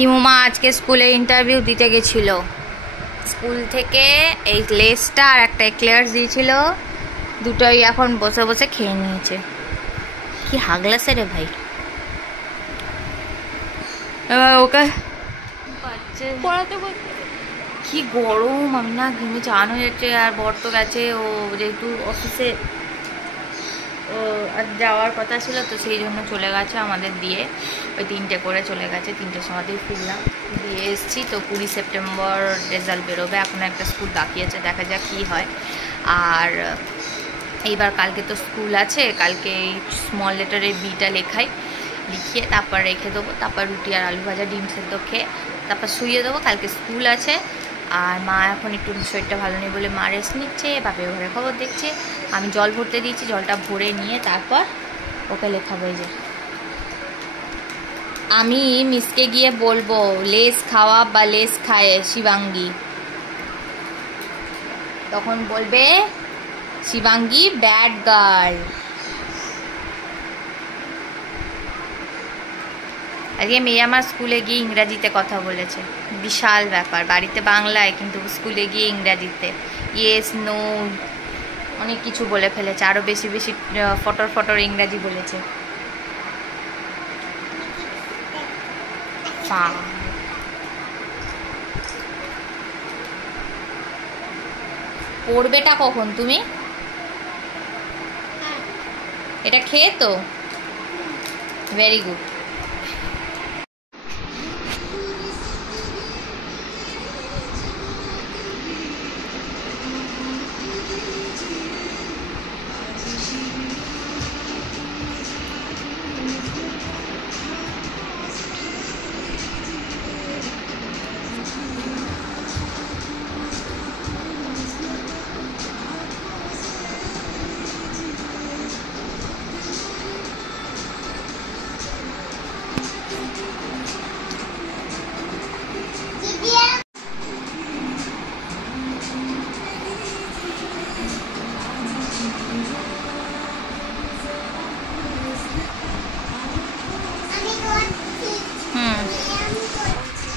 হিমুমা আজকে স্কুলে ইন্টারভিউ দিতে গেছিল। স্কুল থেকে এই লেসটা আর একটা এক্লেয়ার্স দিয়েছিল, দুটোই এখন বসে বসে খেয়ে নিয়েছে। কি হাগলাসে রে ভাই। এবার ওকে পড়াতে কি গরম, আমি না ঘেমে চান হয়ে যাচ্ছে। আর বর তো গেছে, ও যেহেতু অফিসে আর যাওয়ার কথা ছিল তো সেই জন্য চলে গেছে আমাদের দিয়ে, ওই 3টে করে চলে গেছে। 3টের সময়তেই ফিরলাম, দিয়ে এসছি। তো 20 সেপ্টেম্বর রেজাল্ট বেরোবে, এখন একটা স্কুল বাকি আছে, দেখা যাক কী হয়। আর এইবার কালকে তো স্কুল আছে, কালকে এই স্মল লেটারের বিটা লিখিয়ে তারপর রেখে দেবো, তারপর রুটি আর আলু ভাজা ডিম সেদ্ধ খেয়ে তারপর শুইয়ে দেবো। কালকে স্কুল আছে। আর মা এখন একটু শরীরটা ভালো নেই বলে মা রেস্ট নিচ্ছে, বাপের ঘরে খবর দেখছে। আমি জল ভরতে দিয়েছি, জলটা ভরে নিয়ে তারপর ওকে লেখাবো। এই যে আমি মিসকে গিয়ে বলবো লেস খাওয়া বা লেস খায় শিবাঙ্গী, তখন বলবে শিবাঙ্গী ব্যাড গার্ল। আজকে মেয়ে আমার স্কুলে গিয়ে ইংরাজিতে কথা বলেছে, বিশাল ব্যাপার। বাড়িতে বাংলায়, কিন্তু স্কুলে গিয়ে ইংরাজিতে ইয়েস নো অনেক কিছু বলে ফেলেছে, আরও বেশি বেশি ফটর ইংরাজি বলেছে। পড়বেটা কখন তুমি? এটা খেয়ে তো ভেরি গুড।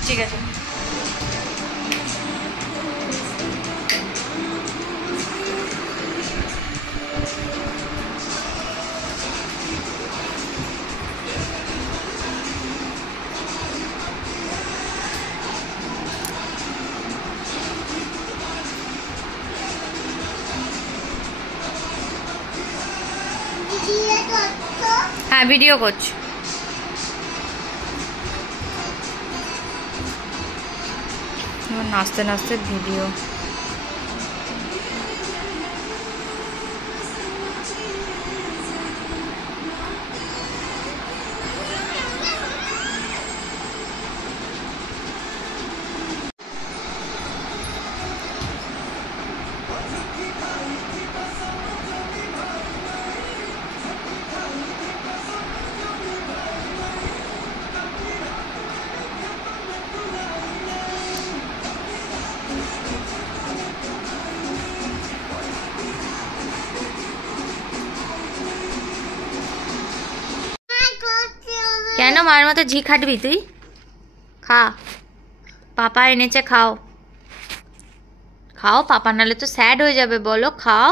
ঠিক আছে। হ্যাঁ ভিডিও করছি। নাচতে নাচতে ভিডিও। কেন মায়ের মতো ঝি খাটবি তুই? খা, পাপা এনেছে, খাও খাও। পাপা নালে তো স্যাড হয়ে যাবে, বলো খাও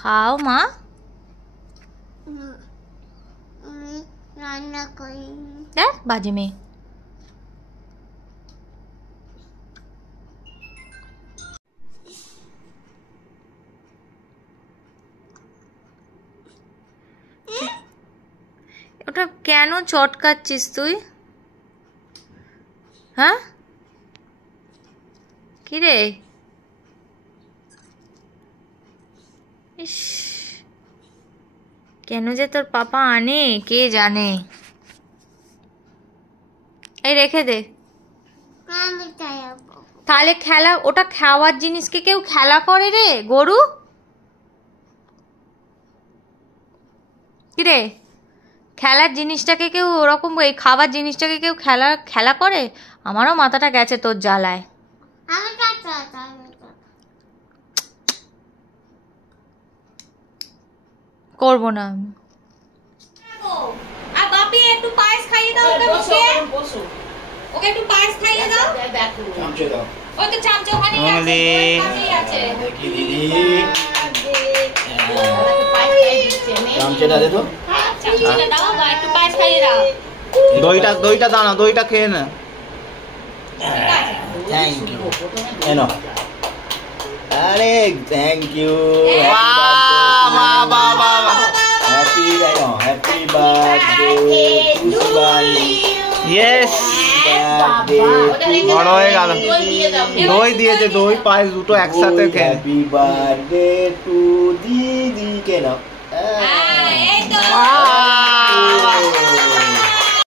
খাও মা। দেখ বাজে মেয়ে। ওটা কেন চটকাচ্ছিস তুই? হ্যাঁ কি রে? ইস, কেন যে তোর পাপা আনে কে জানে। এই রেখে দে তাহলে। খেলা, ওটা খাওয়ার জিনিসকে কেউ খেলা করে রে গরু? কি রে, খেলার জিনিসটাকে কেউ ওরকম, এই খাবার জিনিসটাকে কেউ খেলা করে? আমারও মাথাটা গেছে তোর জ্বালায়। করবো না আমি। আর বাপি একটু পায়েস খাইয়ে দাও ওটা মিশিয়ে। ওকে একটু পায়েস খাইয়ে দাও। চামচে দাও। ওই তো চামচ ওখানেই আছে, ওই পাশেই আছে। দেখি দিদি। চামচেটা দে তো। চামচটা দাও বা একটু পায়েস খাইয়ে দাও। দইটা দাও না, দইটা খেয়ে না। Thank you. এনো। আরে thank you. Happy birthday to Shivani. Yes, বড় হয়ে গেল। দই দিয়েছে, দই পায়েস দুটো একসাথে খেয়ে। হ্যাপি বার্থডে টু দিদি। কেন? এই তো